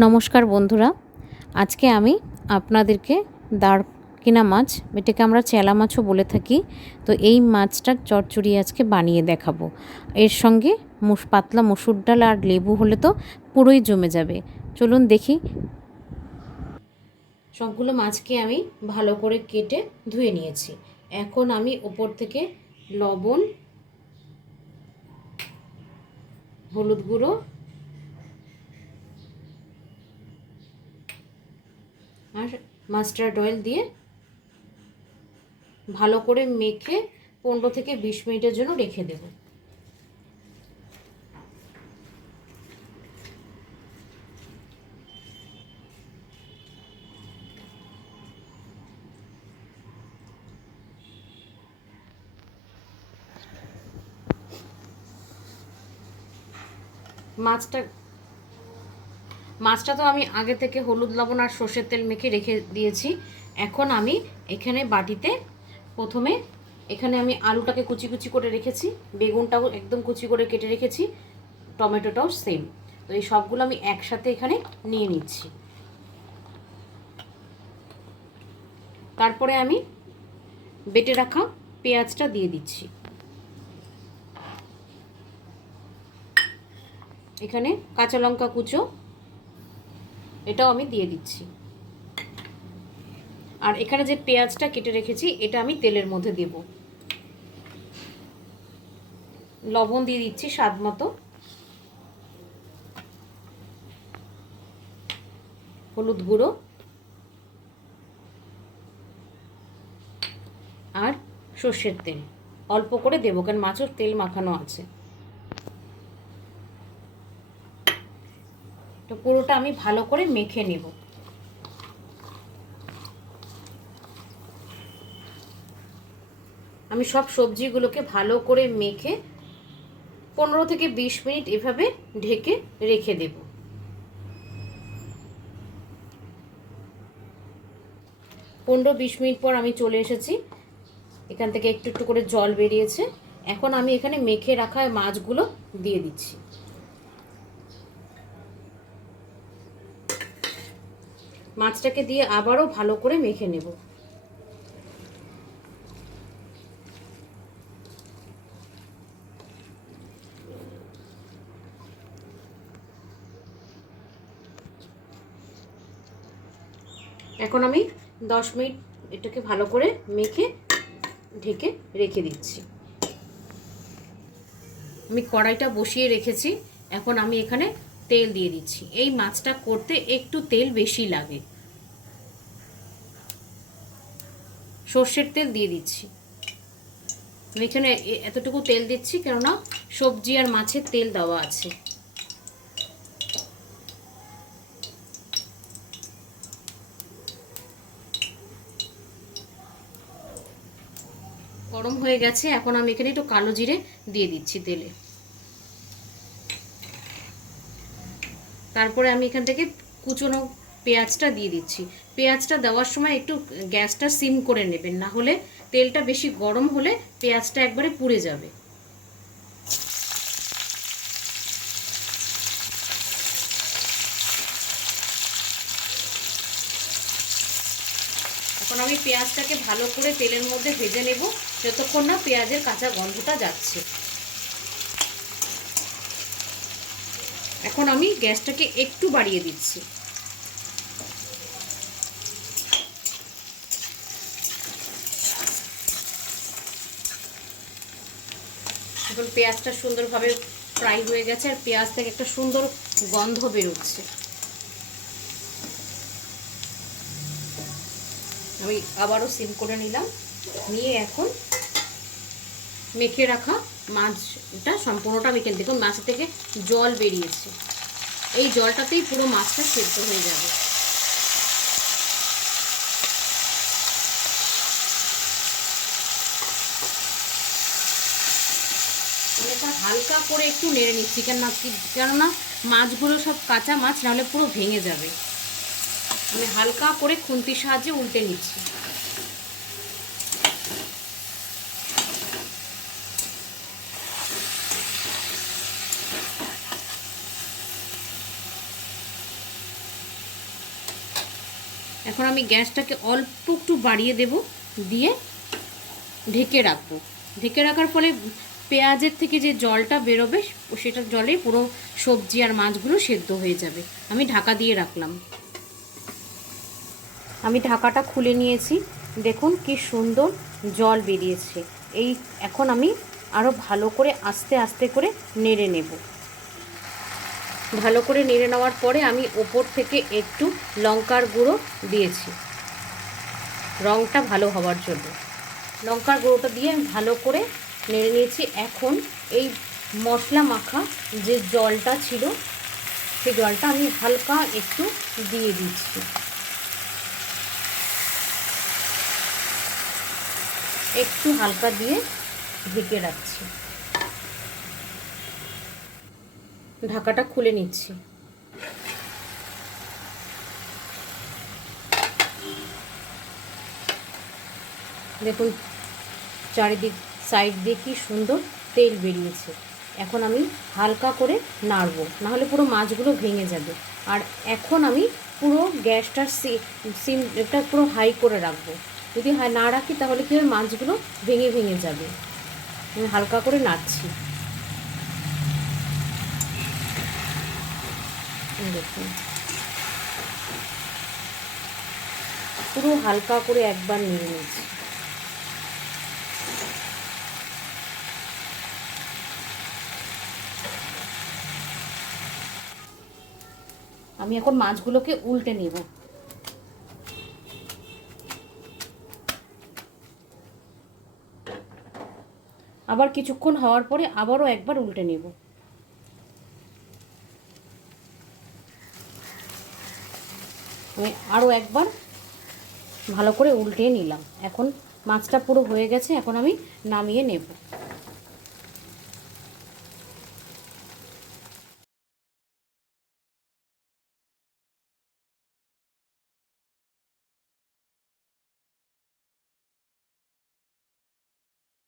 নমস্কার বন্ধুরা, আজকে আমি আপনাদেরকে দারকিনা মাছ, এটাকে আমরা চেলা মাছও বলে থাকি, তো এই মাছটার চচ্চড়ি আজকে বানিয়ে দেখাবো। এর সঙ্গে পাতলা মসুর ডাল আর লেবু হলে তো পুরোই জমে যাবে। চলুন দেখি। সবগুলো মাছকে আমি ভালো করে কেটে ধুয়ে নিয়েছি। এখন আমি ওপর থেকে লবণ, হলুদ গুঁড়ো আর মাস্টার্ড অয়েল দিয়ে ভালো করে মেখে 15 থেকে 20 মিনিটের জন্য রেখে দেব। মাছটা তো আমি আগে থেকে হলুদ লবণ আর সর্ষের তেল মেখে রেখে দিয়েছি। এখন আমি এখানে বাটিতে প্রথমে এখানে আমি আলুটাকে কুচি কুচি করে রেখেছি, বেগুনটাও একদম কুচি করে কেটে রেখেছি, টমেটোটাও সেম। তো এই সবগুলো আমি একসাথে এখানে নিয়ে নিচ্ছি। তারপরে আমি বেটে রাখা পেঁয়াজটা দিয়ে দিচ্ছি। এখানে কাঁচা লঙ্কা কুচো, এটাও আমি দিয়ে দিচ্ছি। আর এখানে যে পেঁয়াজটা কেটে রেখেছি এটা আমি তেলের মধ্যে দেব। লবণ দিয়ে দিচ্ছি স্বাদ মতো, হলুদ গুঁড়ো আর সর্ষের তেল অল্প করে দেবো, কারণ মাছের তেল মাখানো আছে। তো পুরোটা আমি ভালো করে মেখে নেব। আমি সব সবজিগুলোকে ভালো করে মেখে 15 থেকে 20 মিনিট এভাবে ঢেকে রেখে দেব। 15-20 মিনিট পর আমি চলে এসেছি। এখান থেকে একটু একটু করে জল বেরিয়েছে। এখন আমি এখানে মেখে রাখা মাছগুলো দিয়ে দিচ্ছি। মাছটাকে দিয়ে আবারও ভালো করে মেখে নেব। এখন আমি 10 মিনিট এটাকে ভালো করে মেখে ঢেকে রেখে দিচ্ছি। আমি কড়াইটা বসিয়ে রেখেছি। এখন আমি এখানে তেল দিয়ে দিচ্ছি। এই মাছটা করতে একটু তেল বেশি লাগে। সর্ষের তেল দিয়ে দিচ্ছি। আমি এখানে এতটুকু তেল দিচ্ছি কেননা সবজি আর মাছের তেল দেওয়া আছে। গরম হয়ে গেছে। এখন আমি এখানে একটু কালো জিরে দিয়ে দিচ্ছি তেলে। তারপরে আমি এখান থেকে কুচনো পেঁয়াজটা দিয়ে দিচ্ছি। পেঁয়াজটা দেওয়ার সময় একটু গ্যাসটা সিম করে নেবেন, না হলে তেলটা বেশি গরম হলে পেঁয়াজটা একবারে পুড়ে যাবে। এখন আমি পেঁয়াজটাকে ভালো করে তেলের মধ্যে ভেজে নেব যতক্ষণ না পেঁয়াজের কাঁচা গন্ধটা যাচ্ছে। এখন আমি গ্যাসটাকে একটু বাড়িয়ে দিচ্ছি। এখন পেঁয়াজটা সুন্দরভাবে ফ্রাই হয়ে গেছে আর পেঁয়াজ থেকে একটা সুন্দর গন্ধ বেরোচ্ছে। আমি আবারও সিম করে নিলাম, নিয়ে এখন মেখে রাখা মাছটা সম্পূর্ণটা আমি এখানে দেখুন মাছ থেকে জল বেরিয়েছে। এই জলটাতেই পুরো মাছটা সেদ্ধ হয়ে যাবে। এখন হালকা করে একটু নেড়ে নিচ্ছি, কেননা মাছগুলো সব কাঁচা মাছ, নাহলে পুরো ভেঙে যাবে। আমি হালকা করে খুন্তির সাহায্যে উল্টে নিচ্ছি। এখন আমি গ্যাসটাকে অল্প একটু বাড়িয়ে দেব, দিয়ে ঢেকে রাখবো। ঢেকে রাখার ফলে পেঁয়াজের থেকে যে জলটা বেরোবে সেটা জলে পুরো সবজি আর মাছগুলো সেদ্ধ হয়ে যাবে। আমি ঢাকা দিয়ে রাখলাম। আমি ঢাকাটা খুলে নিয়েছি, দেখুন কি সুন্দর জল বেরিয়েছে। এখন আমি আরও ভালো করে আস্তে আস্তে করে নেড়ে নেব। ভালো করে নেড়ে নেওয়ার পরে আমি ওপর থেকে একটু লঙ্কার গুঁড়ো দিয়েছি, রঙটা ভালো হওয়ার জন্য। লঙ্কার গুঁড়োটা দিয়ে আমি ভালো করে নেড়ে নিয়েছি। এখন এই মশলা মাখা যে জলটা ছিল সেই জলটা আমি হালকা একটু দিয়ে দিচ্ছি। একটু হালকা দিয়ে ঢেকে রাখছি। ঢাকাটা খুলে নিচ্ছি। দেখুন চারিদিক সাইড দিয়ে কি সুন্দর তেল বেরিয়েছে। এখন আমি হালকা করে নাড়বো, নাহলে পুরো মাছগুলো ভেঙে যাবে। আর এখন আমি পুরো গ্যাসটার সিমটা পুরো হাই করে রাখবো। যদি না রাখি তাহলে কী হবে, মাছগুলো ভেঙে ভেঙে যাবে। আমি হালকা করে নাড়ছি। দেখুন পুরো হালকা করে একবার নেড়ে নিচ্ছি। আমি এখন মাছগুলোকে উল্টে নেব। আবার কিছুক্ষণ হওয়ার পরে আবারও একবার উল্টে নেব। আমি আরও একবার ভালো করে উল্টে নিলাম। এখন মাছটা পুরো হয়ে গেছে, এখন আমি নামিয়ে নেব।